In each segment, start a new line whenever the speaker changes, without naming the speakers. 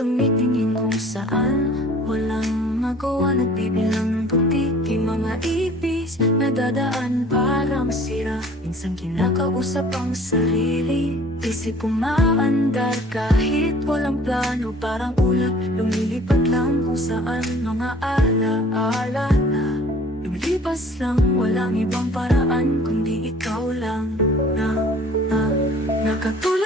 tumitingin kung saan. Walang magawa, nagbibilang ng puti Kay mga ipis na dadaan parang sira. Minsan kinakausap ang sarili Isip umaandar kahit walang plano Parang ulap, lumilipat lang kung saan Mga ala-ala na. Lumilipas lang, walang ibang paraan Kundi ikaw lang na, na, Nakatulog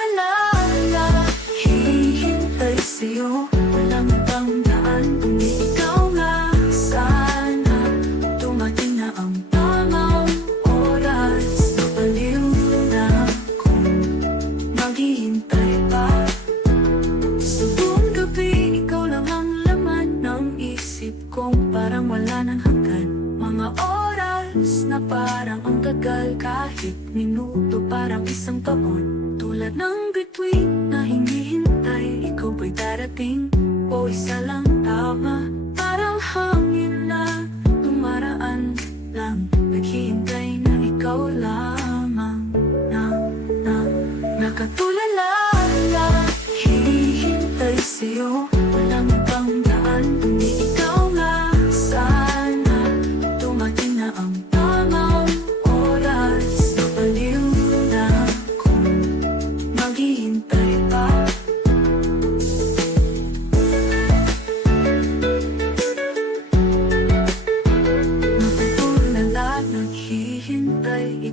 Parang wala nang hanggan. Mga oras na parang ang tagal. Kahit minuto parang isang taon. Tulad ng bituin na hinihintay Ba'y darating. O isa lang tama. Parang hangin na tumaraan lang. Naghihintay na ikaw lamang na, na. Nakatulala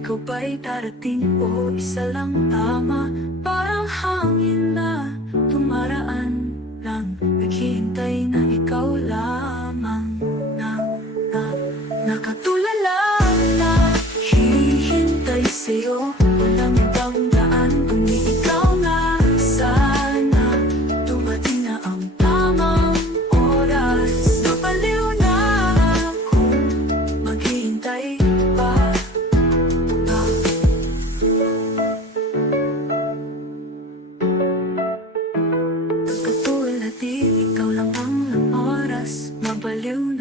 Ikaw ba'y darating o isa lang tama? Na Hallelujah.